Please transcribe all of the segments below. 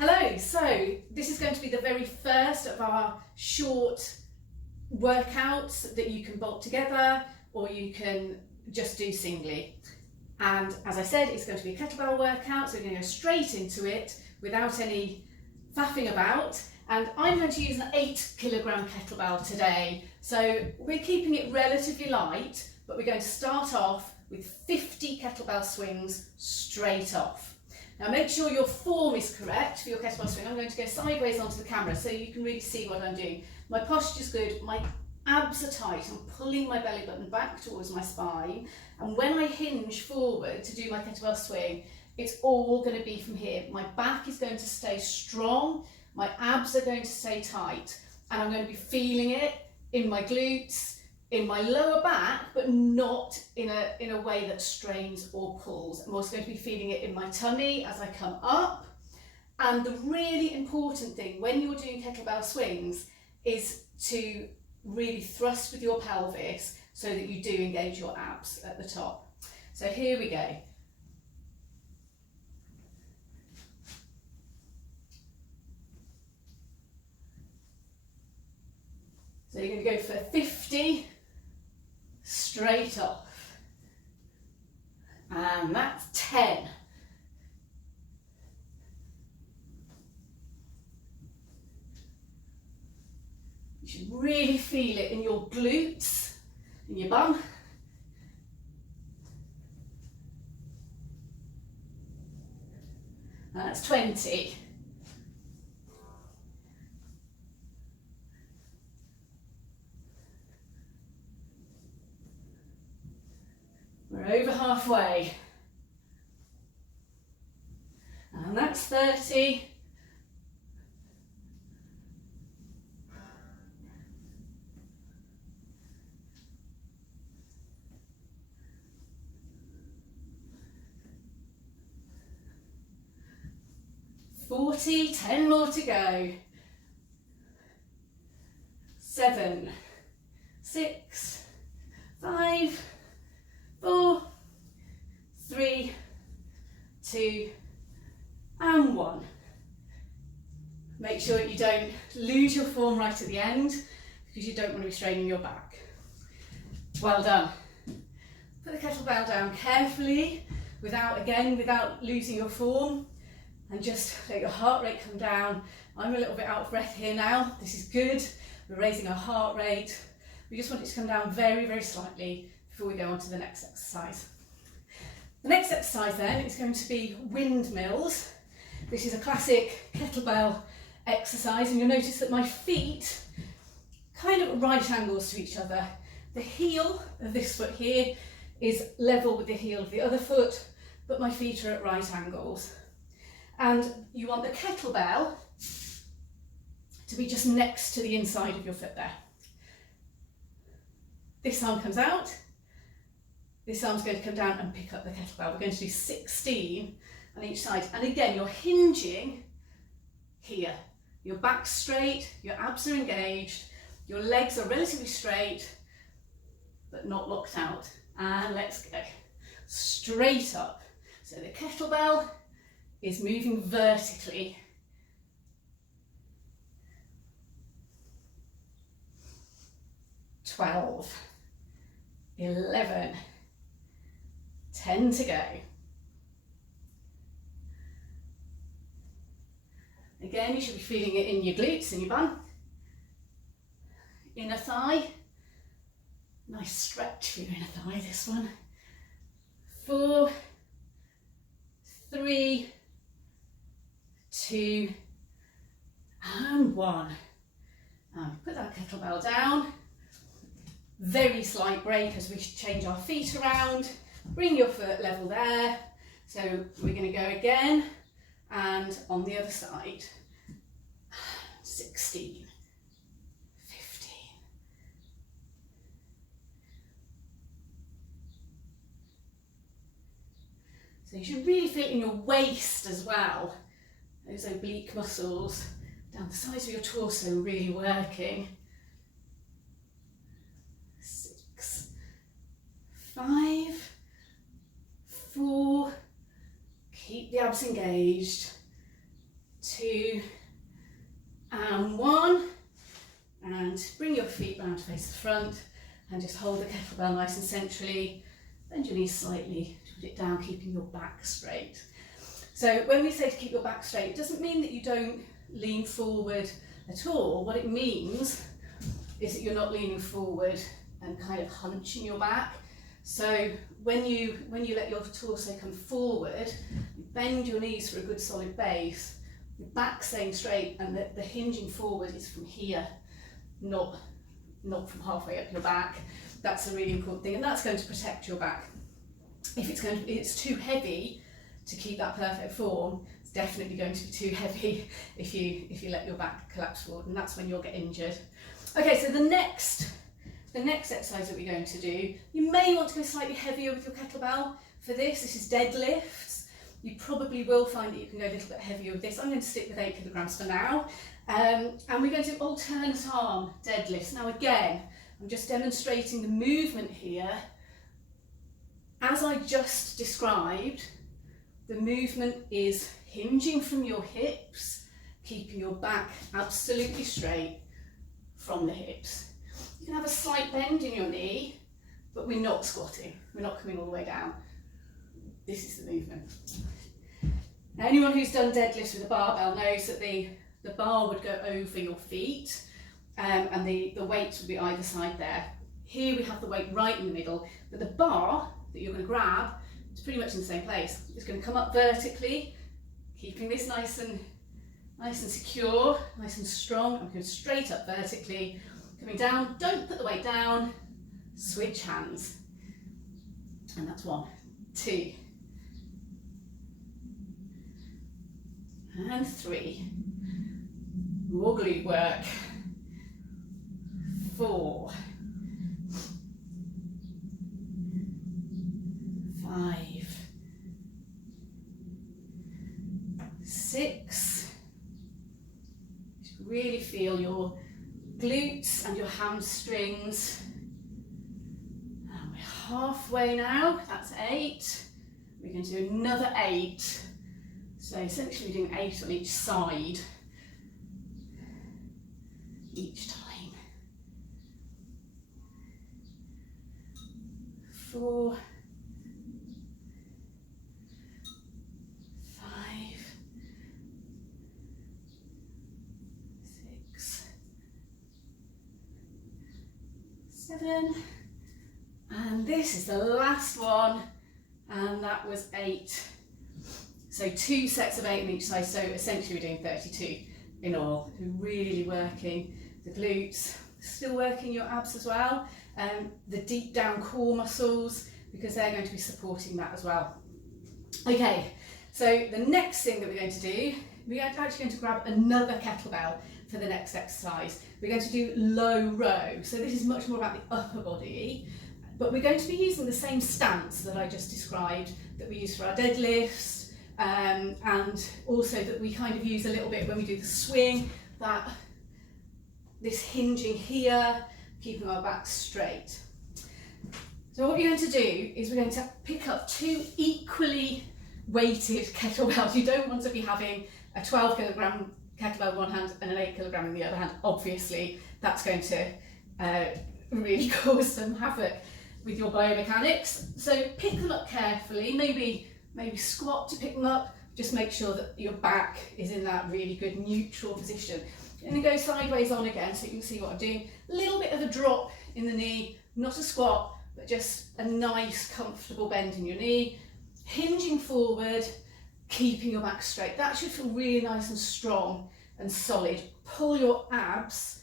Hello, so this is going to be the very first of our short workouts that you can bolt together or you can just do singly. And as I said, it's going to be a kettlebell workout, so we're going to go straight into it without any faffing about. And I'm going to use an 8 kilogram kettlebell today. So we're keeping it relatively light, but we're going to start off with 50 kettlebell swings straight off. Now make sure your form is correct for your kettlebell swing. I'm going to go sideways onto the camera so you can really see what I'm doing. My posture's good, my abs are tight, I'm pulling my belly button back towards my spine, and when I hinge forward to do my kettlebell swing, it's all going to be from here. My back is going to stay strong, my abs are going to stay tight, and I'm going to be feeling it in my glutes, in my lower back, but not in a way that strains or pulls. I'm also going to be feeling it in my tummy as I come up. And the really important thing when you're doing kettlebell swings is to really thrust with your pelvis so that you do engage your abs at the top. So here we go. So you're going to go for 50 straight off, and that's 10. You should really feel it in your glutes, in your bum. And that's 20. We're over halfway. And that's 30. $40, 10 more to go. 7, 6, 5, 4, 3, 2, and 1. Make sure you don't lose your form right at the end because you don't want to be straining your back. Well done. Put the kettlebell down carefully without losing your form, and just let your heart rate come down. I'm a little bit out of breath here now. This is good. We're raising our heart rate. We just want it to come down very, very slightly before we go on to the next exercise. The next exercise then is going to be windmills. This is a classic kettlebell exercise, and you'll notice that my feet kind of at right angles to each other. The heel of this foot here is level with the heel of the other foot, but my feet are at right angles. And you want the kettlebell to be just next to the inside of your foot there. This arm comes out. This arm's going to come down and pick up the kettlebell. We're going to do 16 on each side. And again, you're hinging here. Your back's straight, your abs are engaged, your legs are relatively straight, but not locked out. And let's go. Straight up. So the kettlebell is moving vertically. $12, 11, 10 to go. Again, you should be feeling it in your glutes and your bum. Inner thigh. Nice stretch for your inner thigh, this one. 4, 3, 2, and 1. And put that kettlebell down. Very slight break as we change our feet around. Bring your foot level there. So we're going to go again, and on the other side. 16, 15. So you should really feel it in your waist as well. Those oblique muscles down the sides of your torso really working. 6, 5, 4, keep the abs engaged. 2, and 1. And bring your feet round to face the front and just hold the kettlebell nice and centrally. Bend your knees slightly, put it down, keeping your back straight. So when we say to keep your back straight, it doesn't mean that you don't lean forward at all. What it means is that you're not leaning forward and kind of hunching your back. So when you let your torso come forward, you bend your knees for a good solid base, your back staying straight, and the hinging forward is from here, not from halfway up your back. That's a really important thing, and that's going to protect your back. If it's too heavy to keep that perfect form, it's definitely going to be too heavy if you let your back collapse forward, and that's when you'll get injured. Okay, so the next exercise that we're going to do, you may want to go slightly heavier with your kettlebell. For this is deadlifts. You probably will find that you can go a little bit heavier with this. I'm going to stick with 8 kilograms for now. And we're going to do alternate arm deadlifts. Now again, I'm just demonstrating the movement here. As I just described, the movement is hinging from your hips, keeping your back absolutely straight from the hips. You can have a slight bend in your knee, but we're not squatting. We're not coming all the way down. This is the movement. Now, anyone who's done deadlifts with a barbell knows that the bar would go over your feet, and the weights would be either side there. Here we have the weight right in the middle, but the bar that you're going to grab is pretty much in the same place. It's going to come up vertically, keeping this nice and secure, nice and strong. I'm going straight up vertically, coming down. Don't put the weight down. Switch hands, and that's 1, 2, and 3. More glute work. 4, 5, 6. Really feel your glutes and your hamstrings. And we're halfway now. That's 8. We're going to do another 8. So essentially we're doing 8 on each side each time. 4, 5, 6, 7, and this is the last one, and that was 8. So 2 sets of 8 on each side, so essentially we're doing 32 in all. We're really working the glutes, still working your abs as well, the deep down core muscles, because they're going to be supporting that as well. Okay, so the next thing that we're going to do, we're actually going to grab another kettlebell for the next exercise. We're going to do low row. So this is much more about the upper body, but we're going to be using the same stance that I just described that we use for our deadlifts, and also that we kind of use a little bit when we do the swing, that this hinging here, keeping our back straight. So what we're going to do is we're going to pick up 2 equally weighted kettlebells. You don't want to be having a 12 kilogram kettlebell in one hand and an 8 kilogram in the other hand. Obviously, that's going to really cause some havoc with your biomechanics. So pick them up carefully, maybe squat to pick them up. Just make sure that your back is in that really good neutral position. And then go sideways on again, so you can see what I'm doing. A little bit of a drop in the knee, not a squat, but just a nice comfortable bend in your knee. Hinging forward, keeping your back straight. That should feel really nice and strong and solid. Pull your abs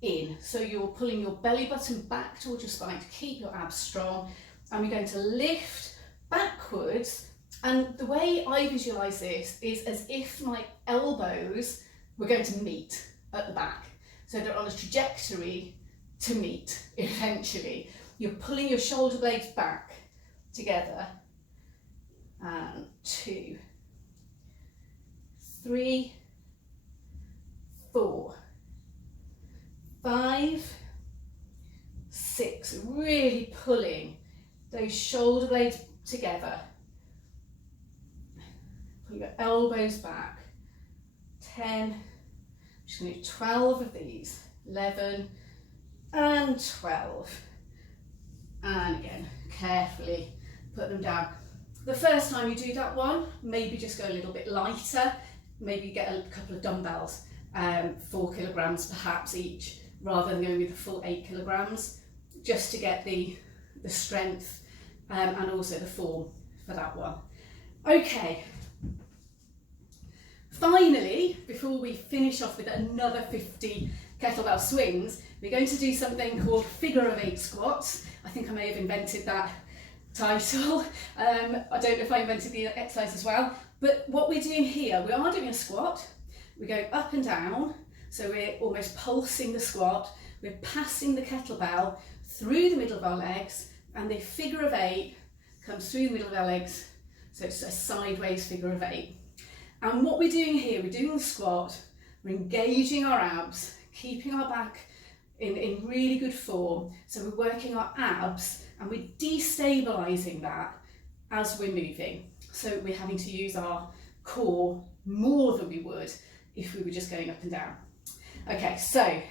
in, so you're pulling your belly button back towards your spine to keep your abs strong. And we're going to lift backwards, and the way I visualize this is as if my elbows were going to meet at the back, so they're on a trajectory to meet eventually. You're pulling your shoulder blades back together, and 2, 3, 4, 5, 6, really pulling those shoulder blades together. Pull your elbows back, 10. I'm just going to do 12 of these. 11 and 12. And again, carefully put them down. The first time you do that one, maybe just go a little bit lighter. Maybe get a couple of dumbbells, 4 kilograms perhaps each, rather than going with the full 8 kilograms, just to get the strength and also the form for that one. Okay, finally, before we finish off with another 50 kettlebell swings, we're going to do something called figure of 8 squats. I think I may have invented that title. I don't know if I invented the exercise as well, but what we're doing here, we are doing a squat. We're going up and down, so we're almost pulsing the squat. We're passing the kettlebell through the middle of our legs, and the figure of 8 comes through the middle of our legs, so it's a sideways figure of 8. And what we're doing here, we're doing the squat, we're engaging our abs, keeping our back in really good form, so we're working our abs and we're destabilising that as we're moving. So we're having to use our core more than we would if we were just going up and down. Okay, so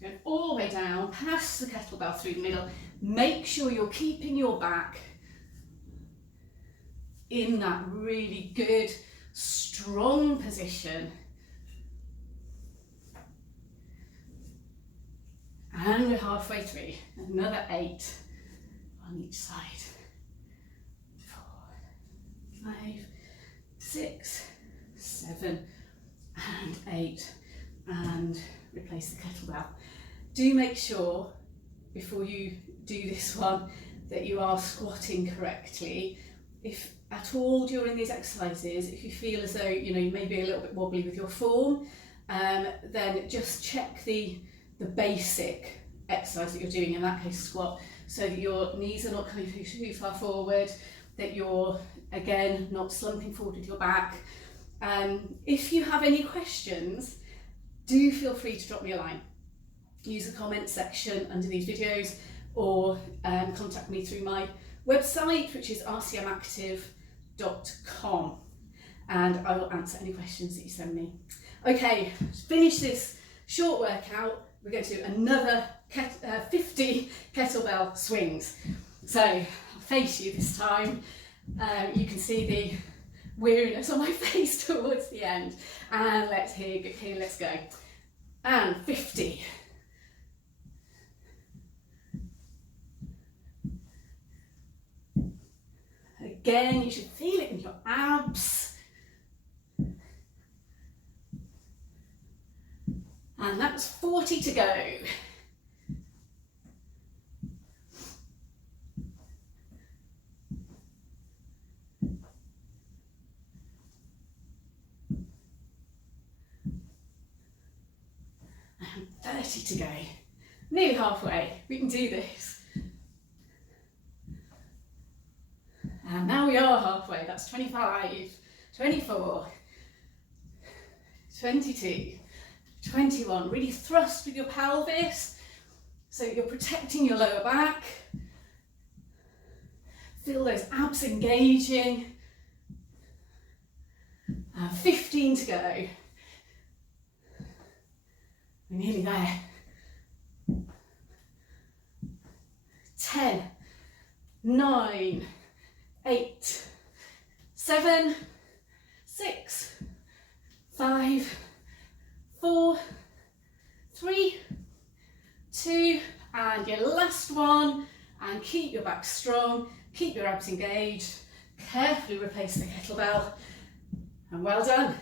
going all the way down, pass the kettlebell through the middle. Make sure you're keeping your back in that really good, strong position. And we're halfway through. Another 8 on each side. 4, 5, 6, 7, and 8. And replace the kettlebell. Do make sure before you do this one that you are squatting correctly. If at all during these exercises, if you feel as though you may be a little bit wobbly with your form, then just check the basic exercise that you're doing, in that case squat, so that your knees are not coming too far forward, that you're again not slumping forward with your back. If you have any questions, do feel free to drop me a line. Use the comment section under these videos, or contact me through my website, which is arciemmeactive.com, and I will answer any questions that you send me. Okay, to finish this short workout, we're going to do another 50 kettlebell swings. So I'll face you this time. You can see the weariness on my face towards the end. And let's go. And 50. Again, you should feel it in your abs. And that's 40 to go. And 30 to go. Nearly halfway. We can do this. And now we are halfway. That's 25, 24, 22. 21, really thrust with your pelvis, so you're protecting your lower back. Feel those abs engaging. 15 to go. We're nearly there. 10, 9, 8, 7, 6, 5, 4, 3, 2, and your last one, and keep your back strong, keep your abs engaged, carefully replace the kettlebell, and well done.